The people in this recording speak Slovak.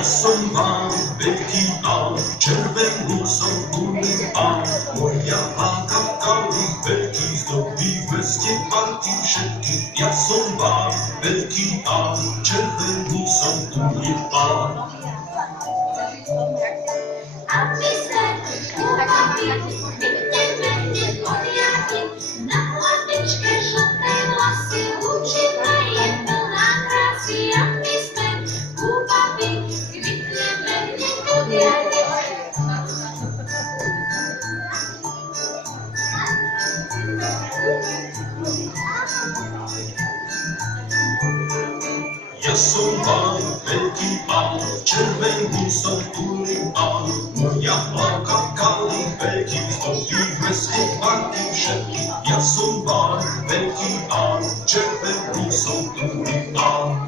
Ja som pán, veľký pán, červenú som gumný pán. Moja hláka kalich veľký zdobí veste parky všetky. Ja som pán, veľký pán, červenú som gumný pán. A my sme chlapci, ideme hneď od jary. Na hlavičke žlté vlasy, lúčina je plná krásy. A my sme chlapci, kvitneme hneď od jary. Ja som pán, veľký pán, červenú som gumný pán. Moja hláka kalich veľký zdobí veste parky všetky. Ja som pán, veľký pán, červenú som gumný pán.